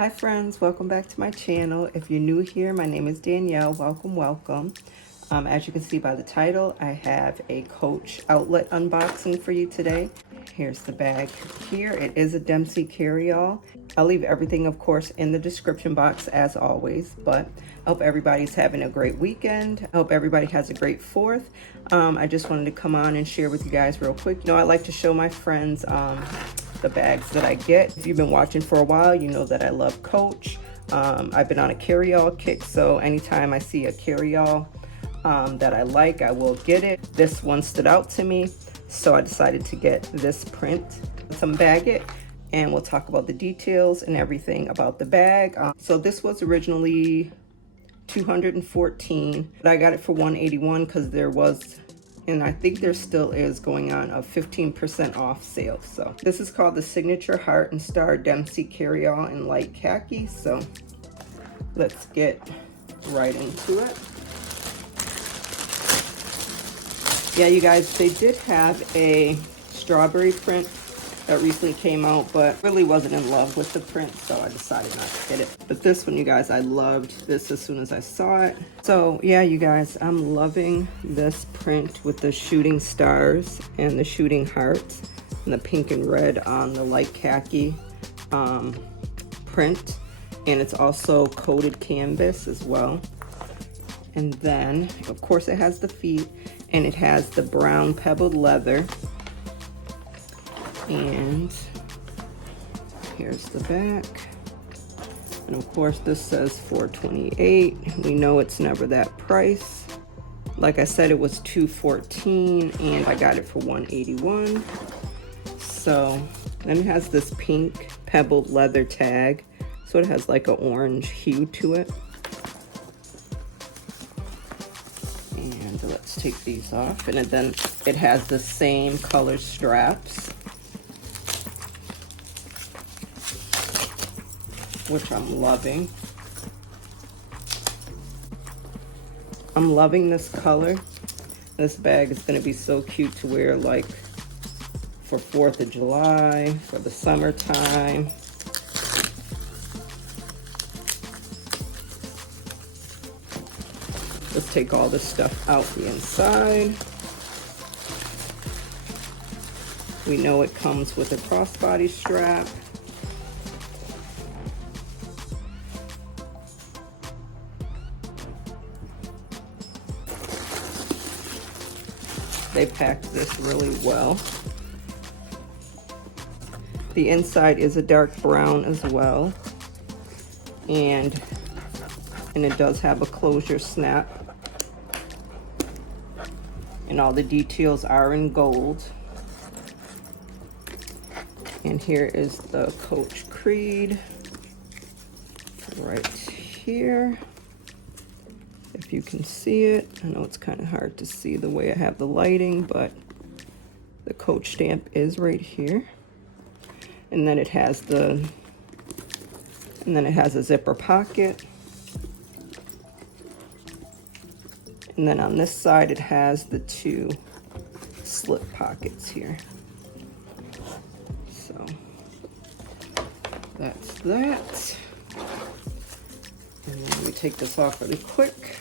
Hi friends, welcome back to my channel. If you're new here, my name is Danielle. Welcome. As you can see by the title, I have a Coach Outlet unboxing for you today. Here's the bag here. It is a Dempsey Caryall. I'll leave everything, of course, in the description box as always, but I hope everybody's having a great weekend. I hope everybody has a great 4th. I just wanted to come on and share with you guys real quick. You know, I like to show my friends the bags that I get. If you've been watching for a while, you know that I love Coach. I've been on a Carryall kick, so anytime I see a Carryall that I like, I will get it. This one stood out to me, so I decided to get this print. Let's unbag it and we'll talk about the details and everything about the bag. So this was originally $214, but I got it for $181 because there was, and I think there still is going on, a 15% off sale. So this is called the Signature Heart and Star Dempsey Caryall in light khaki. So let's get right into it. Yeah, you guys, they did have a strawberry print that recently came out, but really wasn't in love with the print, so I decided not to get it. But this one, you guys, I loved this as soon as I saw it. So yeah, you guys, I'm loving this print with the shooting stars and the shooting hearts and the pink and red on the light khaki print. And it's also coated canvas as well. And then, of course, it has the feet and it has the brown pebbled leather. And here's the back. And of course this says $428. We know it's never that price. Like I said, it was $214 and I got it for $181. So then it has this pink pebbled leather tag. So it has like an orange hue to it. And let's take these off. And then it has the same color straps, which I'm loving. I'm loving this color. This bag is gonna be so cute to wear like for 4th of July, for the summertime. Let's take all this stuff out the inside. We know it comes with a crossbody strap. They packed this really well. The inside is a dark brown as well. And it does have a closure snap. And all the details are in gold. And here is the Coach Creed right here. If you can see it, I know it's kind of hard to see the way I have the lighting, but the Coach stamp is right here. And then it has a zipper pocket. And then on this side, it has the 2 slip pockets here. So that's that. And then let me take this off really quick.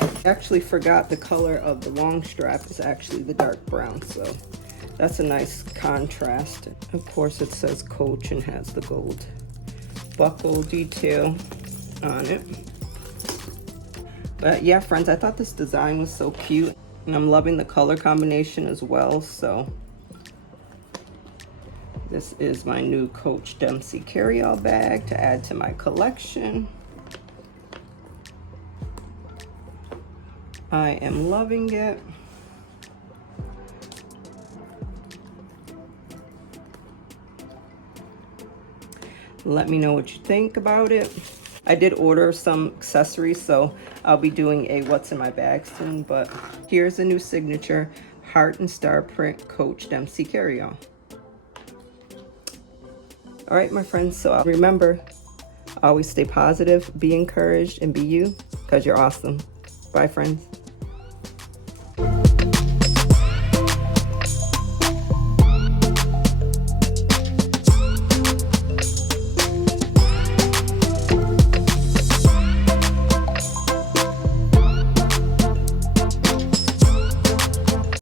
I actually forgot the color of the long strap is actually the dark brown, so that's a nice contrast. Of course, it says Coach and has the gold buckle detail on it. But yeah, friends, I thought this design was so cute, and I'm loving the color combination as well. So this is my new Coach Dempsey Caryall bag to add to my collection. I am loving it. Let me know what you think about it. I did order some accessories, so I'll be doing a what's in my bag soon, but here's a new signature heart and star print Coach Dempsey Caryall. All right, my friends, so remember, always stay positive, be encouraged, and be you, because you're awesome. Bye, friends.